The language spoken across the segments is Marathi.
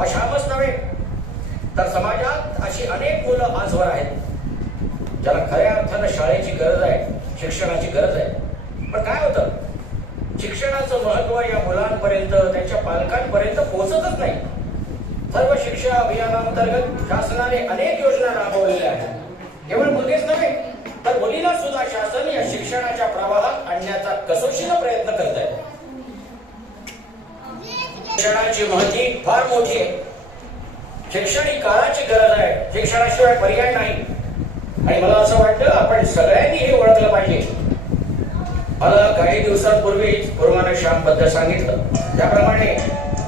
अशामच नव्हे तर समाजात अशी अनेक मुलं आजवर आहेत ज्याला खऱ्या अर्थानं शाळेची गरज आहे, शिक्षणाची गरज आहे. पण काय होतं, शिक्षणाचं महत्व या मुलांपर्यंत, त्यांच्या पालकांपर्यंत पोहोचतच नाही. सर्व शिक्षा अभियानांतर्गत शासनाने अनेक योजना राबवलेल्या आहेत. केवळ मुलगेच नव्हे तर मुलीला सुद्धा शासन या शिक्षणाच्या प्रवाहात आणण्याचा कसोशीनं प्रयत्न करत आहे. शिक्षणाची महती फार मोठी आहे. शिक्षण ही काळाची गरज आहे. शिक्षणाशिवाय पर्याय नाही. आणि मला असं वाटतं आपण सगळ्यांनी हे ओळखलं पाहिजे. मला काही दिवसांपूर्वीच पूर्वानं श्यामबद्दल सांगितलं त्याप्रमाणे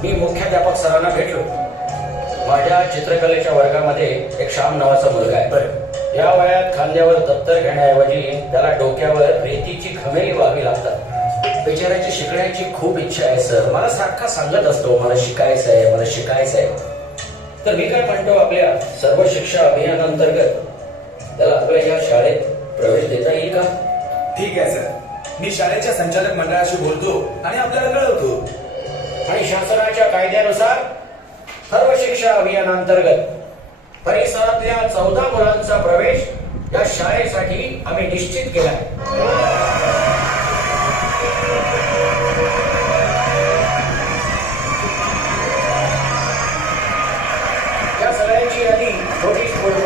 मी मुख्याध्यापक सरांना भेटलो. माझ्या चित्रकलेच्या वर्गामध्ये एक श्याम नावाचा मुलगा आहे. या वयात खांद्यावर दप्तर घेण्याऐवजी त्याला डोक्यावर रेतीची घमेली व्हावी लागतात. बिचाऱ्याची शिकण्याची खूप इच्छा आहे सर. मला सारखा सांगत असतो मला शिकायचं आहे, मला शिकायचं आहे. तर मी काय म्हणतो, आपल्या सर्व शिक्षा अभियानांतर्गत त्याला आपल्या या शाळेत प्रवेश देता येईल का? ठीक आहे सर, मी शाळेच्या संचालक मंडळाशी बोलतो आणि आपल्याला कळवतो. आणि शासनाच्या कायद्यानुसार सर्व शिक्षा अभियानांतर्गत परिसरातल्या 14 मुलांचा प्रवेश या शाळेसाठी आम्ही निश्चित केलाय. या सगळ्यांची यादी नोटीस बोर्ड